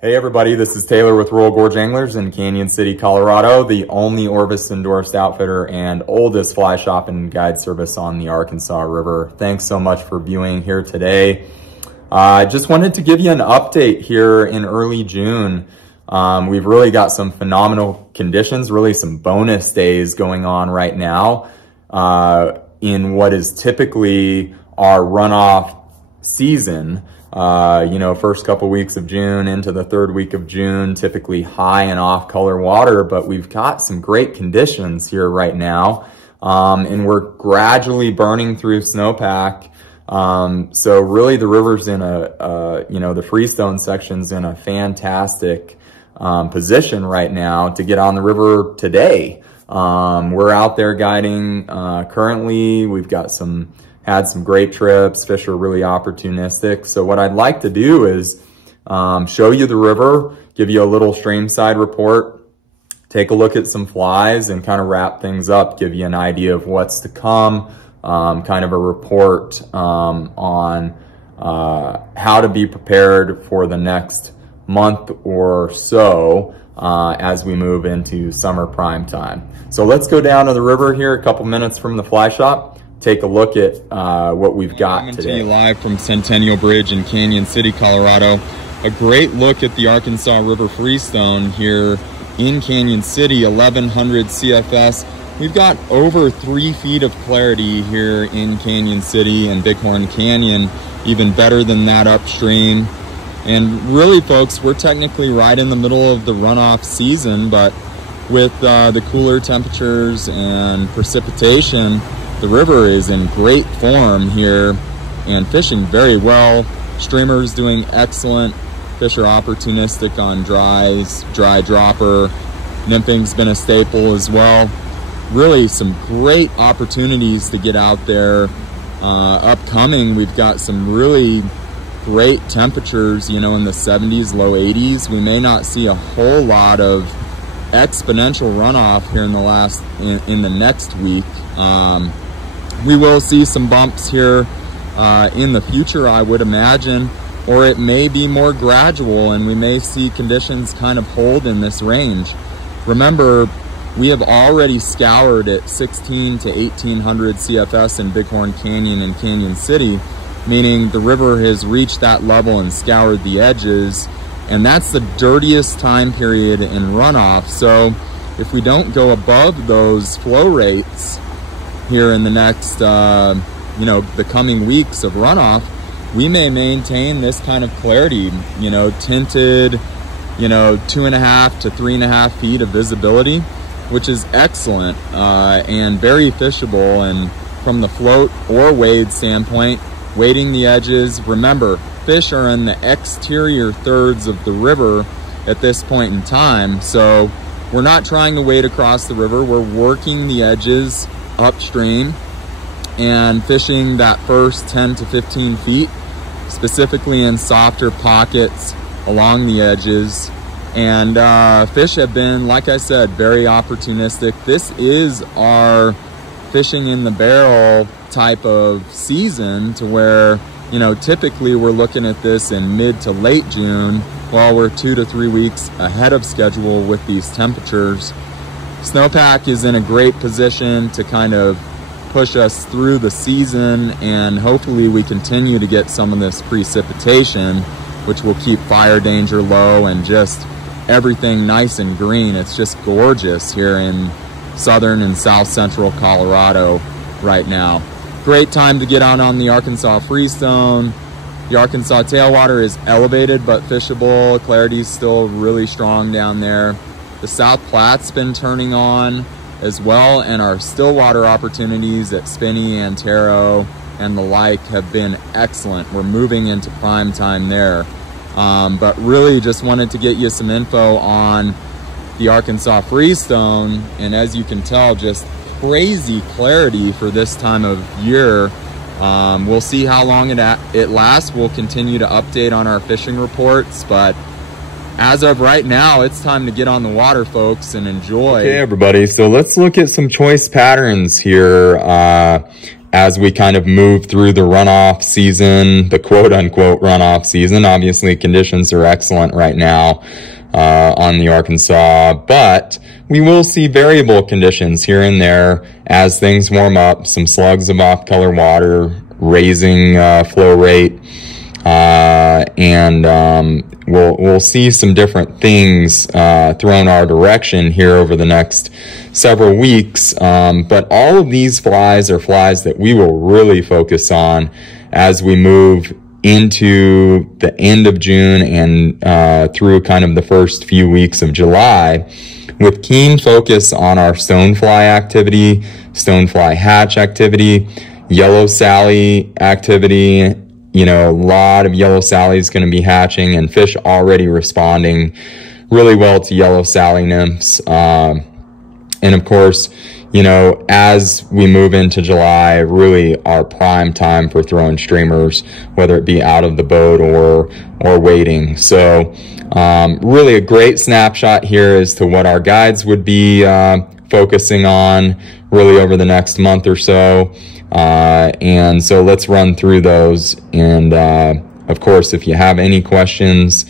Hey everybody, this is Taylor with Royal Gorge Anglers in Canyon City, Colorado, the only Orvis endorsed outfitter and oldest fly shop and guide service on the Arkansas River. Thanks so much for viewing here today. I just wanted to give you an update here in early June. We've really got some phenomenal conditions, really some bonus days going on right now in what is typically our runoff season. First couple weeks of June into the third week of June, typically high and off color water, but we've got some great conditions here right now. And we're gradually burning through snowpack. So really the river's in the freestone section's in a fantastic, position right now to get on the river today. We're out there guiding, currently. We've got had some great trips. Fish are really opportunistic. So what I'd like to do is show you the river, give you a little streamside report, take a look at some flies, and kind of wrap things up, give you an idea of what's to come, kind of a report on how to be prepared for the next month or so as we move into summer prime time. So let's go down to the river here, a couple minutes from the fly shop. Take a look at what we've got today. Coming to you live from Centennial Bridge in Canyon City, Colorado. A great look at the Arkansas River Freestone here in Canyon City, 1100 CFS. We've got over 3 feet of clarity here in Canyon City and Bighorn Canyon, even better than that upstream. And really, folks, we're technically right in the middle of the runoff season, but with the cooler temperatures and precipitation, the river is in great form here and fishing very well. Streamers doing excellent. Fish are opportunistic on dries, dry dropper. Nymphing's been a staple as well. Really some great opportunities to get out there. Upcoming, we've got some really great temperatures, in the 70s, low 80s. We may not see a whole lot of exponential runoff here in the next week. We will see some bumps here in the future, I would imagine, or it may be more gradual and we may see conditions kind of hold in this range. Remember, we have already scoured at 16 to 1800 CFS in Bighorn Canyon and Canyon City, meaning the river has reached that level and scoured the edges, and that's the dirtiest time period in runoff. So if we don't go above those flow rates here in the next, the coming weeks of runoff, we may maintain this kind of clarity, tinted, 2.5 to 3.5 feet of visibility, which is excellent and very fishable. And from the float or wade standpoint, wading the edges, remember, fish are in the exterior thirds of the river at this point in time. So we're not trying to wade across the river. We're working the edges upstream and fishing that first 10 to 15 feet, specifically in softer pockets along the edges. And fish have been, like I said, very opportunistic. This is our fishing in the barrel type of season, to where, typically we're looking at this in mid to late June, while we're 2 to 3 weeks ahead of schedule with these temperatures. Snowpack is in a great position to kind of push us through the season, and hopefully we continue to get some of this precipitation, which will keep fire danger low and just everything nice and green. It's just gorgeous here in southern and south central Colorado right now. Great time to get out on the Arkansas Freestone. The Arkansas tailwater is elevated but fishable. Clarity's still really strong down there. The South Platte's been turning on as well, and our stillwater opportunities at Spinney, Antero, and the like have been excellent. We're moving into prime time there. But really just wanted to get you some info on the Arkansas Freestone, and as you can tell, just crazy clarity for this time of year. We'll see how long it lasts. We'll continue to update on our fishing reports, but as of right now, it's time to get on the water, folks, and enjoy. Okay, everybody, so let's look at some choice patterns here as we kind of move through the runoff season, the quote unquote runoff season. Obviously conditions are excellent right now on the Arkansas, but we will see variable conditions here and there as things warm up, some slugs of off-color water, raising flow rate, and we'll see some different things thrown our direction here over the next several weeks. But all of these flies are flies that we will really focus on as we move into the end of June and through kind of the first few weeks of July, with keen focus on our stonefly activity, stonefly hatch activity, yellow Sally activity. You know, a lot of yellow Sally is going to be hatching, and fish already responding really well to yellow Sally nymphs. And of course, you know, as we move into July, really our prime time for throwing streamers, whether it be out of the boat or waiting. So really a great snapshot here as to what our guides would be focusing on really over the next month or so. And so let's run through those. And of course, if you have any questions,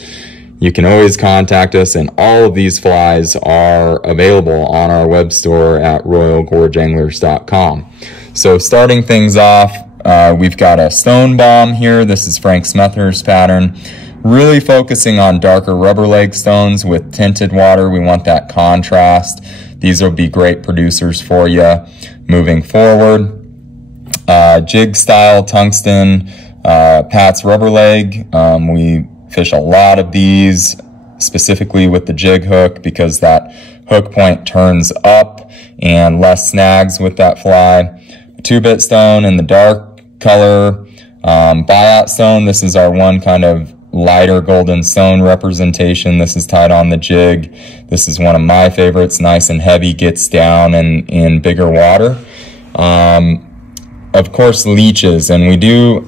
you can always contact us, and all of these flies are available on our web store at royalgorgeanglers.com. So starting things off, we've got a stone bomb here. This is Frank Smether's pattern, really focusing on darker rubber leg stones with tinted water. We want that contrast. These will be great producers for you moving forward. Jig style tungsten, Pat's rubber leg. We fish a lot of these specifically with the jig hook because that hook point turns up and less snags with that fly. 2-bit stone in the dark color, buyout stone. This is our one kind of lighter golden stone representation. This is tied on the jig. This is one of my favorites, nice and heavy, gets down in bigger water. Of course, leeches, and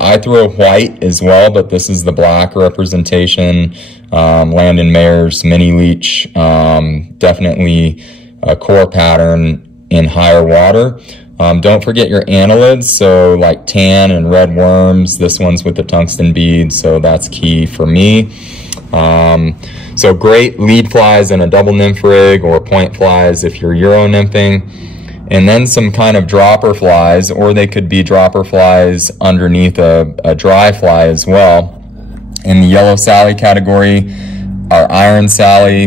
I throw white as well, but this is the black representation. Landon Mayer's mini leech, definitely a core pattern in higher water. Don't forget your annelids, so like tan and red worms. This one's with the tungsten bead, so that's key for me. So great lead flies in a double nymph rig, or point flies if you're Euro nymphing. And then some kind of dropper flies, or they could be dropper flies underneath a dry fly as well. In the yellow Sally category, our iron Sally,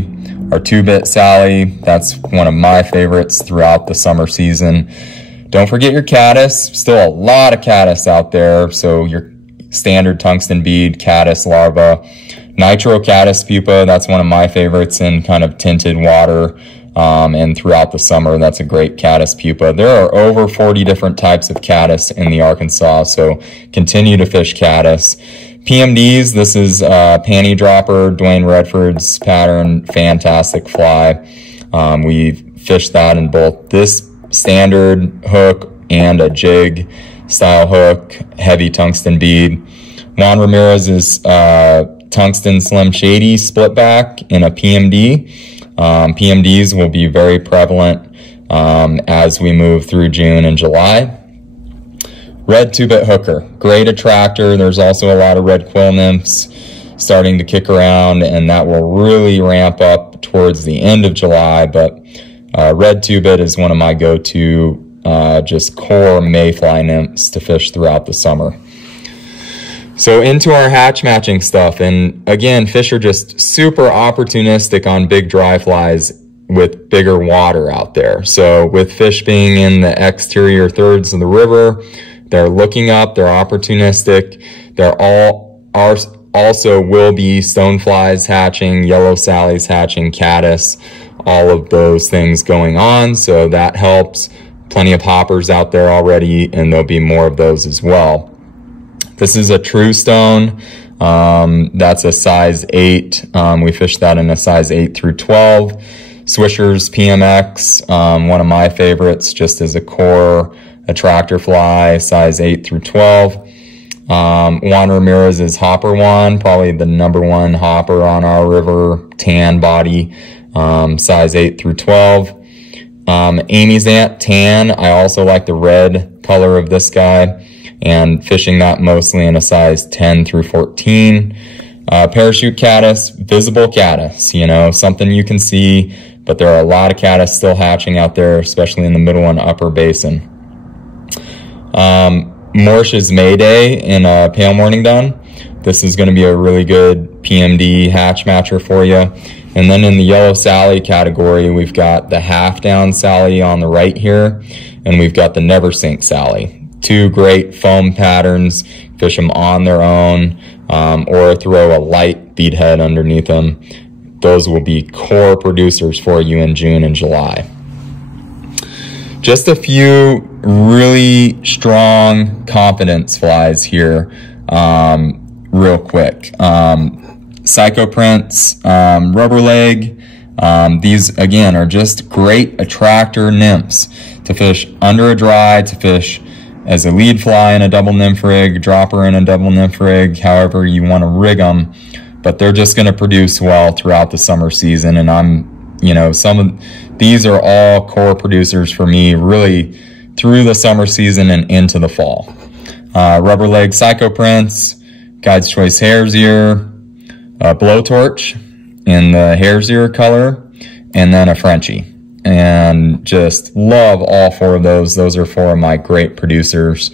our 2-bit Sally, that's one of my favorites throughout the summer season. Don't forget your caddis, still a lot of caddis out there, so your standard tungsten bead, caddis larva. Nitro Caddis pupa, that's one of my favorites in kind of tinted water. And throughout the summer, that's a great caddis pupa. There are over 40 different types of caddis in the Arkansas, so continue to fish caddis. PMDs, this is panty dropper, Dwayne Redford's pattern, fantastic fly. We fished that in both this standard hook and a jig style hook, heavy tungsten bead. Juan Ramirez's tungsten slim shady split back in a PMD. PMDs will be very prevalent as we move through June and July. Red 2-bit hooker, great attractor. There's also a lot of red quill nymphs starting to kick around, and that will really ramp up towards the end of July. But red 2-bit is one of my go-to just core mayfly nymphs to fish throughout the summer. So into our hatch matching stuff, and again, fish are just super opportunistic on big dry flies with bigger water out there. So with fish being in the exterior thirds of the river, they're looking up, they're opportunistic, they're also will be stoneflies hatching, yellow Sallies hatching, caddis, all of those things going on, so that helps. Plenty of hoppers out there already, and there'll be more of those as well. This is a true stone. That's a size 8. We fished that in a size 8 through 12. Swisher's PMX, one of my favorites, just as a core attractor fly, size 8 through 12. Juan Ramirez's Hopper Juan, probably the #1 hopper on our river, tan body, size 8 through 12. Amy's Ant Tan, I also like the red color of this guy, and fishing that mostly in a size 10 through 14. Parachute caddis, visible caddis, you know, something you can see, but there are a lot of caddis still hatching out there, especially in the middle and upper basin. Morsh's Mayday in Pale Morning Dun. This is going to be a really good PMD hatch matcher for you. And then in the Yellow Sally category, we've got the Half Down Sally on the right here, and we've got the Never Sink Sally. Two great foam patterns. Fish them on their own, or throw a light bead head underneath them. Those will be core producers for you in June and July. Just a few really strong confidence flies here, real quick. Psycho Prince, Rubber Leg. These, again, are just great attractor nymphs to fish under a dry, to fish as a lead fly in a double nymph rig, dropper in a double nymph rig, however you want to rig them. But they're just going to produce well throughout the summer season. And these are all core producers for me, really through the summer season and into the fall. Rubber Leg Psycho Prince, Guide's Choice Hare's Ear, Blowtorch in the Hare's Ear color, and then a Frenchie. And just love all four of those. Those are four of my great producers.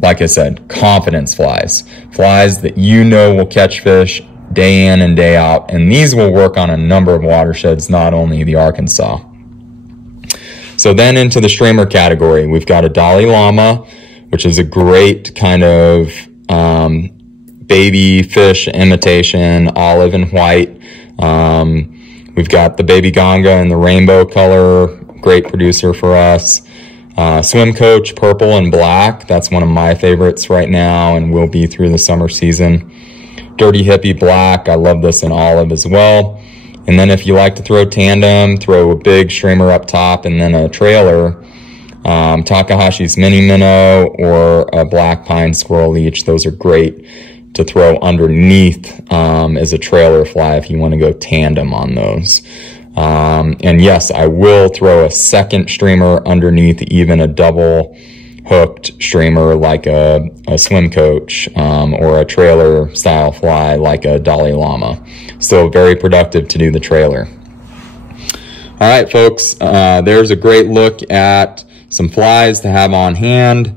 Like I said, confidence flies. Flies that you know will catch fish day in and day out. And these will work on a number of watersheds, not only the Arkansas. So then into the streamer category, we've got a Dalai Lama, which is a great kind of baby fish imitation, olive and white. We've got the Baby Ganga in the rainbow color, great producer for us. Swim Coach Purple and Black, that's one of my favorites right now and will be through the summer season. Dirty Hippie Black, I love this in olive as well. And then if you like to throw tandem, throw a big streamer up top and then a trailer, Takahashi's Mini Minnow or a Black Pine Squirrel Leech, those are great to throw underneath as a trailer fly if you want to go tandem on those. And yes, I will throw a second streamer underneath even a double hooked streamer like a Swim Coach or a trailer style fly like a Dalai Lama. Still very productive to do the trailer. All right, folks, there's a great look at some flies to have on hand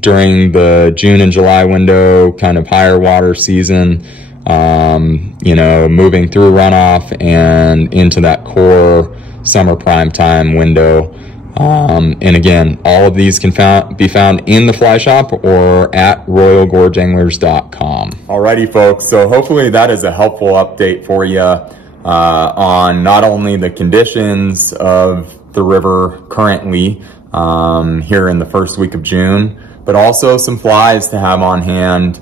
during the June and July window, kind of higher water season, you know, moving through runoff and into that core summer prime time window. And again, all of these can be found in the fly shop or at royalgorgeanglers.com. Alrighty, folks. So hopefully that is a helpful update for you on not only the conditions of the river currently here in the first week of June, but also some flies to have on hand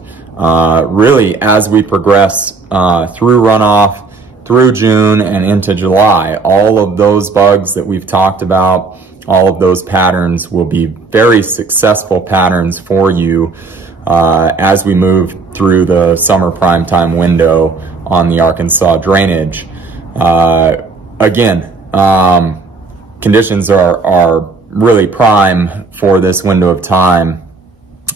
really as we progress through runoff, through June and into July. All of those bugs that we've talked about, all of those patterns will be very successful patterns for you as we move through the summer prime time window on the Arkansas drainage. Again, conditions are really prime for this window of time.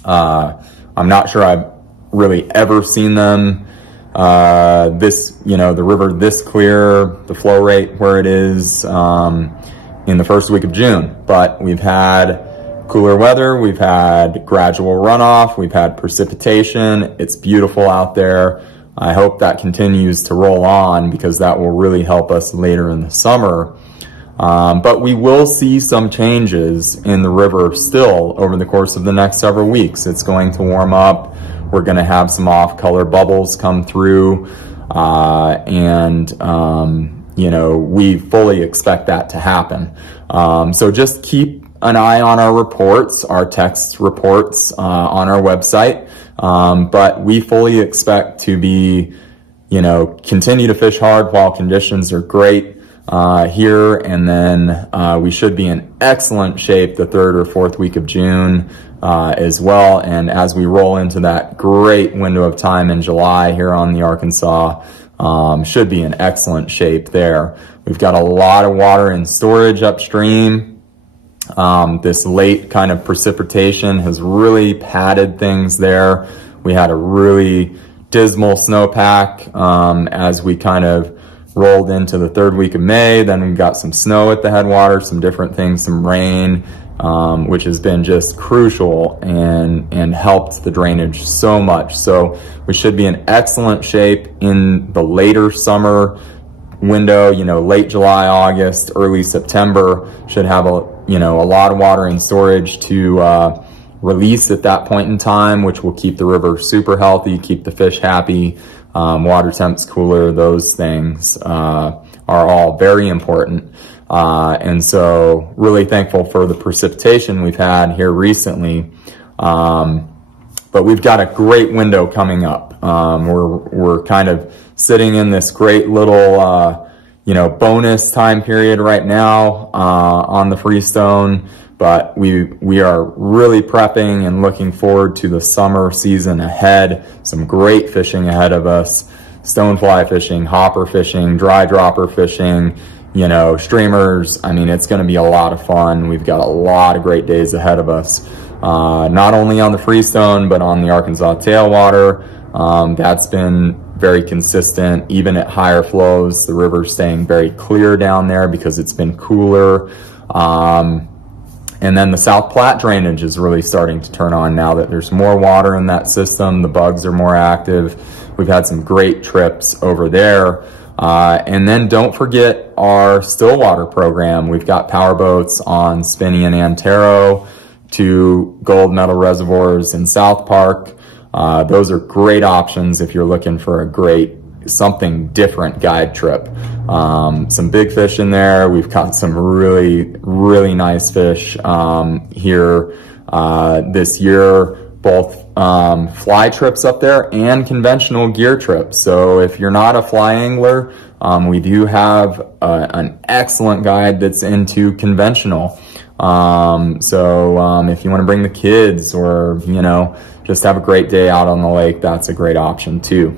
I'm not sure I've really ever seen them the river this clear, the flow rate where it is in the first week of June. But we've had cooler weather, we've had gradual runoff, we've had precipitation. It's beautiful out there. I hope that continues to roll on because that will really help us later in the summer. But we will see some changes in the river still over the course of the next several weeks. It's going to warm up. We're going to have some off-color bubbles come through, you know, we fully expect that to happen. So just keep an eye on our reports, our text reports on our website. But we fully expect to be, you know, continue to fish hard while conditions are great here, and then we should be in excellent shape the 3rd or 4th week of June as well. And as we roll into that great window of time in July here on the Arkansas, should be in excellent shape there. We've got a lot of water in storage upstream. This late kind of precipitation has really padded things there. We had a really dismal snowpack as we kind of rolled into the third week of May. Then we got some snow at the headwater, some different things, some rain, which has been just crucial and helped the drainage so much. So we should be in excellent shape in the later summer window, late July, August, early September. Should have a lot of water in storage to release at that point in time, which will keep the river super healthy, keep the fish happy, water temps cooler. Those things are all very important. And so really thankful for the precipitation we've had here recently. But we've got a great window coming up. We're kind of sitting in this great little, bonus time period right now, on the Freestone, but we are really prepping and looking forward to the summer season ahead. Some great fishing ahead of us. Stonefly fishing, hopper fishing, dry dropper fishing, streamers. I mean, it's going to be a lot of fun. We've got a lot of great days ahead of us. Not only on the Freestone, but on the Arkansas tailwater. That's been very consistent, even at higher flows. The river's staying very clear down there because it's been cooler. And then the South Platte drainage is really starting to turn on now that there's more water in that system. The bugs are more active. We've had some great trips over there. And then don't forget our Stillwater program. We've got power boats on Spinney and Antero, 2 gold medal reservoirs in South Park. Those are great options if you're looking for something different guide trip. Some big fish in there. We've caught some really, really nice fish here this year, both fly trips up there and conventional gear trips. So if you're not a fly angler, we do have an excellent guide that's into conventional. So if you want to bring the kids or, just have a great day out on the lake, that's a great option too.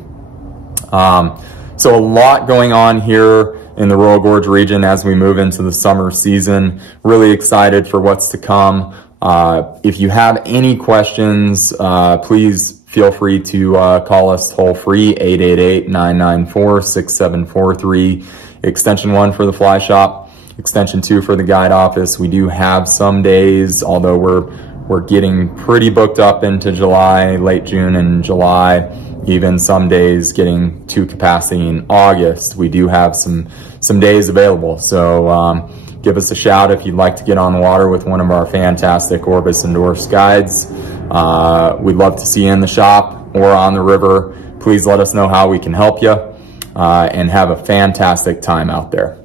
So a lot going on here in the Royal Gorge region as we move into the summer season. Really excited for what's to come. If you have any questions, please feel free to call us toll free, 888-994-6743, extension 1 for the fly shop, extension 2 for the guide office. We do have some days, although we're getting pretty booked up into July, late June and July, even some days getting to capacity in August. We do have some days available. So give us a shout if you'd like to get on the water with one of our fantastic Orbis endorsed guides. We'd love to see you in the shop or on the river. Please let us know how we can help you, and have a fantastic time out there.